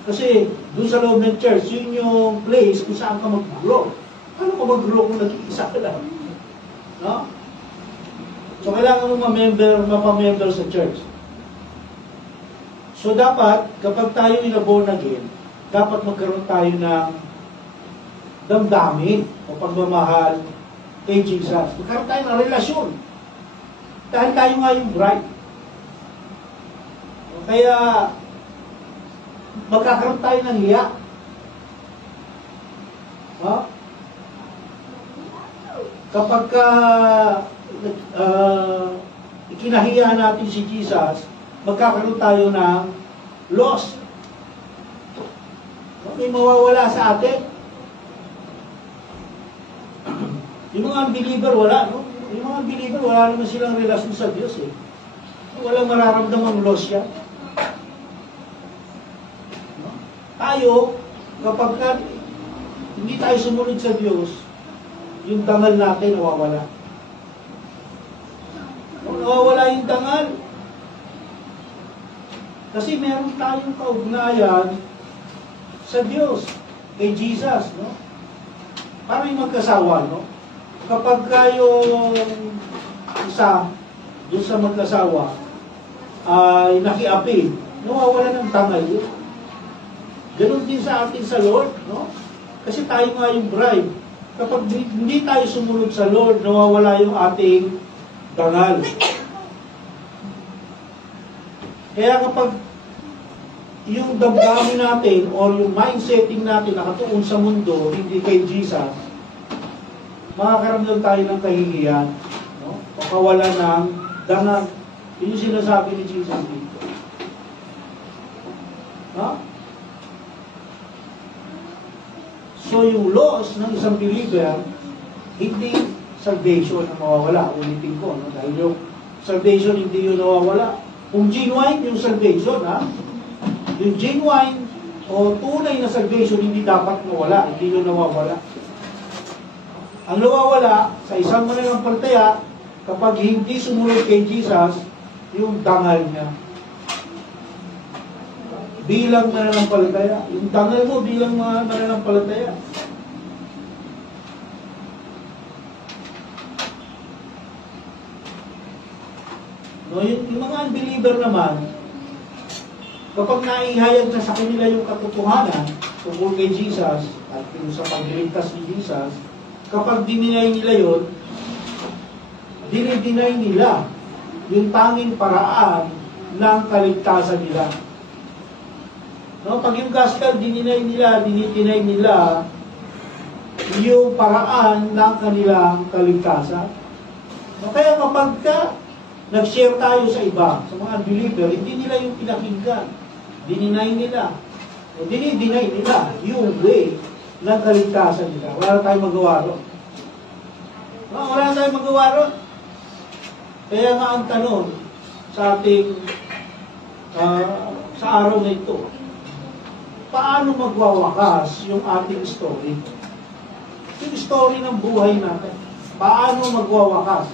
Kasi doon sa loob ng church, yun yung place kung saan ka mag-grow. Paano ka mag-grow kung nag-iisa ka lang? No? So kailangan mo mapamember sa church. So dapat, kapag tayo inaborn again, dapat magkaroon tayo ng damdamin o pagmamahal kay Jesus. Magkaroon tayo ng relasyon. Dahil tayo nga yung bride. Kaya, magkakaroon tayo ng hiya. Ha? Kapag ikinahiya natin si Jesus, magkakaroon tayo ng loss. May mawawala sa atin. Yung mga unbeliever, wala. No? Yung mga unbeliever, wala naman silang relasyon sa Diyos. Walang mararamdamang loss yan. No? Tayo, kapag hindi tayo sumunod sa Diyos, yung dangal natin nawawala. No? Nawawala yung dangal. Kasi meron tayong kaugnayan sa Diyos, kay Jesus. No? Parang yung magkasawa, no? Kapag kayong isa doon sa magkasawa ay nakiapi, nawawala ng tangal yun. Ganun din sa atin sa Lord, no? Kasi tayo nga yung bride. Kapag hindi tayo sumunod sa Lord, nawawala yung ating dangal. Kaya kapag yung damdamin natin o yung mindsetting natin nakatuon sa mundo, hindi kay Jesus, makakaramdam tayo ng kahihiyan, no? Pakawala ng dangal. Yun yung sinasabi ni Jesus dito. No? So yung loss ng isang believer, hindi salvation na mawawala. Ulitin ko, no? Dahil yung salvation hindi yun nawawala. Kung genuine yung salvation, ha? Yung genuine o tunay na salvation, hindi dapat mawala. Hindi yun nawawala. Ang nawawala sa isang mananampalataya, kapag hindi sumunod kay Jesus, yung dangal niya. Bilang mananampalataya. Yung dangal mo bilang mananampalataya. No, yung mga unbeliever naman, kapag naihayag na sa kanila yung katotohanan tungkol kay Jesus at yung sa pagliligtas ni Jesus, kapag dininay nila yun, dinidinay nila yung tanging paraan ng kaligtasan nila. No, pag yung gospel dinidinay nila yung paraan ng kanilang kaligtasan. No, kaya kapag nag-share tayo sa iba, sa mga unbeliever, hindi nila yung pinakinggan. Dininay nila. O dinidinay nila yung way ng kaligtasan nila. Wala na tayong magawa ron. No, wala na tayong magawa ron. Kaya nga ang tanong sa ating sa araw na ito, paano magwawakas yung ating story? Yung story ng buhay natin. Paano magwawakas?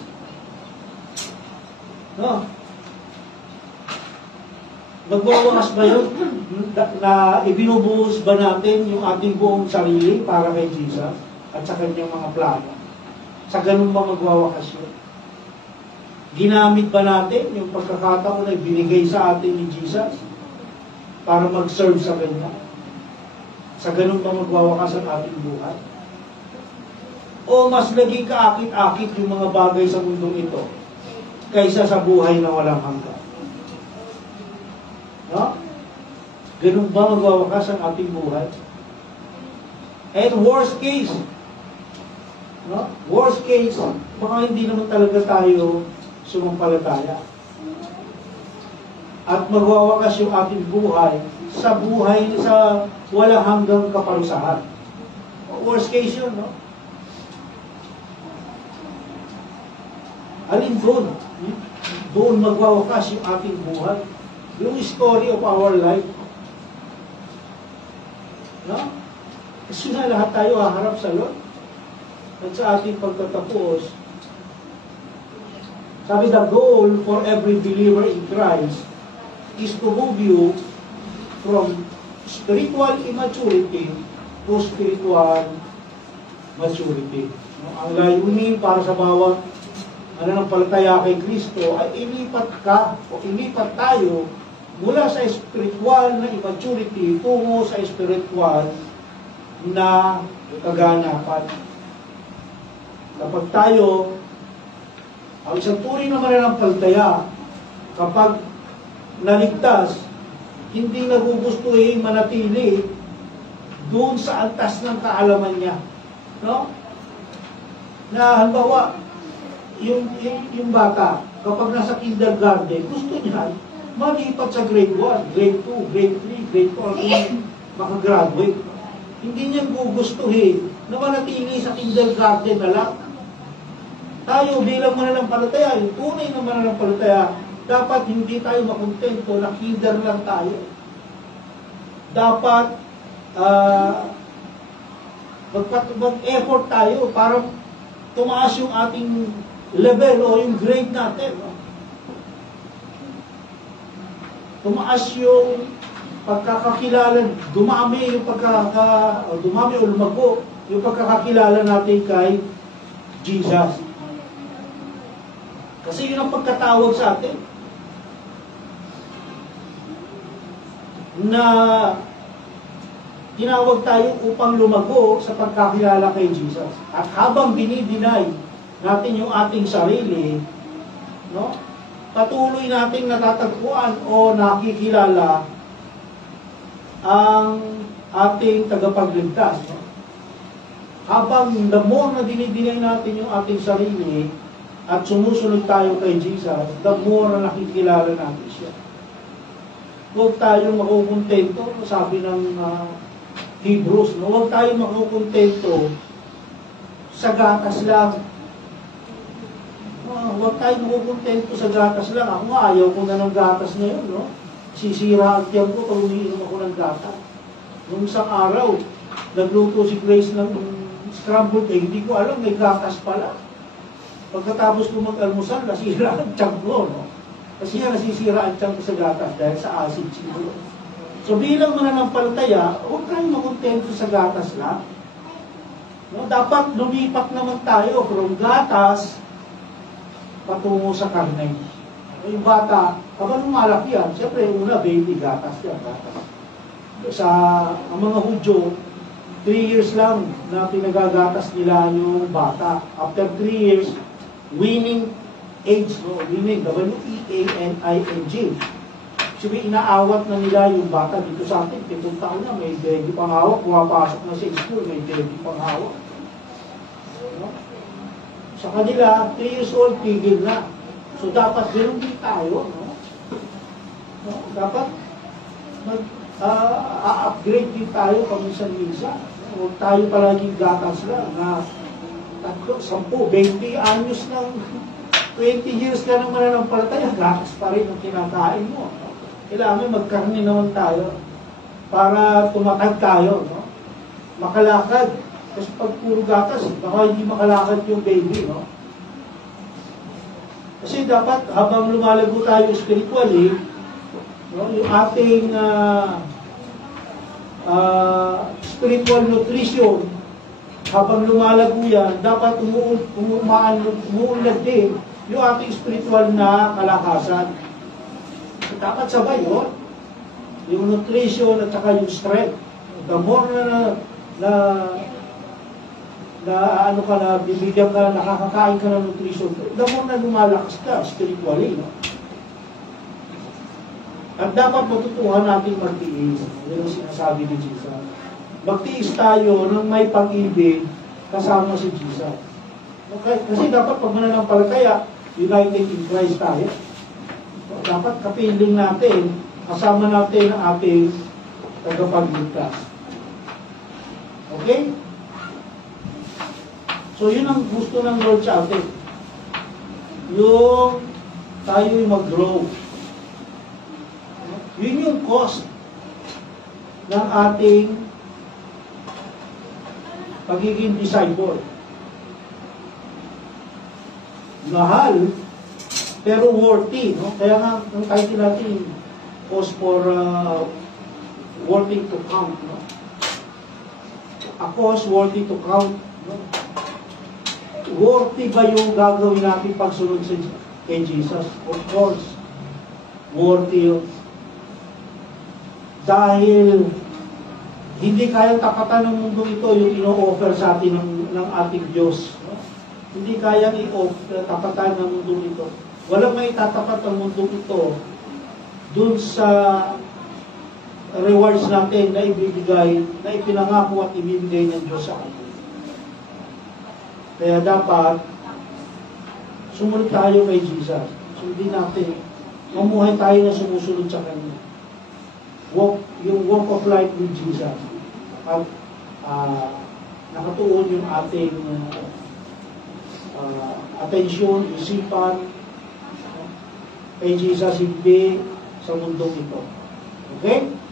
No? Magwawakas ba yun? Na ibinubuhos ba natin yung ating buong sarili para kay Jesus at sa kanyang mga plano? Sa ganun ba magwawakas yun? Ginamit ba natin yung pagkakataon na binigay sa atin ni Jesus para mag-serve sa kanya? Sa ganun ba magwawakas ang ating buhay? O mas naging kaakit-akit yung mga bagay sa mundong ito kaysa sa buhay na walang hanggan? No? Ganun ba magwawakas ang ating buhay? And worst case, no? Worst case, baka hindi naman talaga tayo sumampalataya. at magwawakas yung ating buhay sa wala hanggang kaparusahan. Worst case yun, no? Alin doon? Doon magwawakas yung ating buhay. Yung story of our life. No? Kasi na lahat tayo haharap sa Lord. At sa ating pagtatapos, sabi, the goal for every believer in Christ is to move you from spiritual immaturity to spiritual maturity. Ang layunin para sa bawat nananampalataya kay Kristo ay ilipat ka o ilipat tayo mula sa spiritual na immaturity tungo sa spiritual na kaganapan. Kapag tayo, ang isang tunay na mananampalataya, kapag naligtas, hindi nagugustuhin manatili doon sa antas ng kaalaman niya. No? Na halimbawa, yung bata, kapag nasa kindergarten, gusto niya malipat sa grade 1, grade 2, grade 3, grade 4, makagraduate. Hindi niya gugustuhin na manatili sa kindergarten na lang. Tayo bilang mananampalataya, yung tunay na mananampalataya, dapat hindi tayo makontento na kinder lang tayo. Dapat mag-effort tayo para tumaas yung ating level o yung grade natin. Tumaas yung pagkakakilala, dumami o lumago yung pagkakakilala natin kay Jesus. Kasi yun ang pagkatawag sa atin. Na tinawag tayo upang lumago sa pagkakilala kay Jesus. At habang binidinay natin yung ating sarili, no, patuloy nating natatagpuan o nakikilala ang ating tagapagligtas. No? Habang the more na dinidinay natin yung ating sarili at sumusunod tayo kay Jesus, the more na nakikilala natin siya. Huwag tayong makukontento, sabi ng Hebrews, no? Huwag tayong makukontento sa gatas lang. Huwag tayong makukontento sa gatas lang. Ako nga, ayaw ko na ng gatas ngayon, no? Sisira ang tiyan ko pag umiinom ako ng gatas. Nung isang araw, nagluto si Grace ng scrambled egg, hindi ko alam, may gatas pala. Pagkatapos ko mag-almusal, nasira ang tiyan ko, no? Kasi yan, nasisira ang tiyan ko sa gatas dahil sa acid siguro. So bilang mananampalataya, huwag tayong makontento sa gatas lang. No? Dapat lumipat naman tayo from gatas patungo sa karne. Yung bata, kapag lumalaki yan, siyempre una baby gatas yan. Gatas. Sa ang mga Hudyo, 3 years lang na pinagagatas nila yung bata. After 3 years, weaning age, no? Weaning, W-E-A-N-I-N-G. Sabi, inaawat na nila yung bata dito sa atin. 7 taon na, may baby pang hawak. Pumapasok na sa school, may baby pang hawak. No? Sa kanila, 3 years old, tigil na. So, dapat ganoon din tayo. No? No? Dapat upgrade din tayo paminsan-minsan. Huwag tayo palaging gatas lang na 10, 20 anyos ng 20 years ka nang mananampalataya, gatas pa rin ang kinakain mo. No? Kailangan magkarni naman tayo para tumatag tayo. No? Makalakad. Kasi pag puro gatas, baka hindi makalakad yung baby. No? Kasi dapat habang lumalago tayo spiritually, no, yung ating spiritual nutrition, habang lumalago yan, dapat umuunlad din yung ating spiritual na kalakasan. So, dapat sabay yun. Yung nutrition at saka yung strength. The more ano ka na, bibigyan ka, nakakakain ka ng nutrition, the more na lumalakas ka spiritually. No? At dapat matutuhan natin magtiis. Yan ang sinasabi ni Jesus. Magtiis tayo ng may pag-ibig kasama si Jesus. Okay? Kasi dapat pag mananampalataya, united in Christ tayo. Dapat kapiling natin, kasama natin ang ating tagapagligtas. Okay? So, yun ang gusto ng Lord sa atin. Yung tayo'y mag-grow. Yun yung cost ng ating pagiging disciple. Mahal, pero worthy. No? Kaya nga, ang title natin, cost for worthy to count. No? A cost worthy to count. No? Worthy ba yung gagawin natin pagsunod kay Jesus? Of course, worthy yun. Dahil hindi kayang tapatan ng mundo ito yung ino-offer sa atin ng ating Diyos. No? Hindi kayang tapatan ng mundo ito. Walang may tatapat ang mundo ito dun sa rewards natin na ibibigay, na ipinangako at ibibigay ng Diyos sa atin. Kaya dapat sumunod tayo kay Jesus. Sundin natin. Mamuhay tayo na sumusunod sa Kanya. Yung walk of life with Jesus. At nakatuon yung ating atensyon, isipan kay Jesus, hindi sa mundong ito. Okay?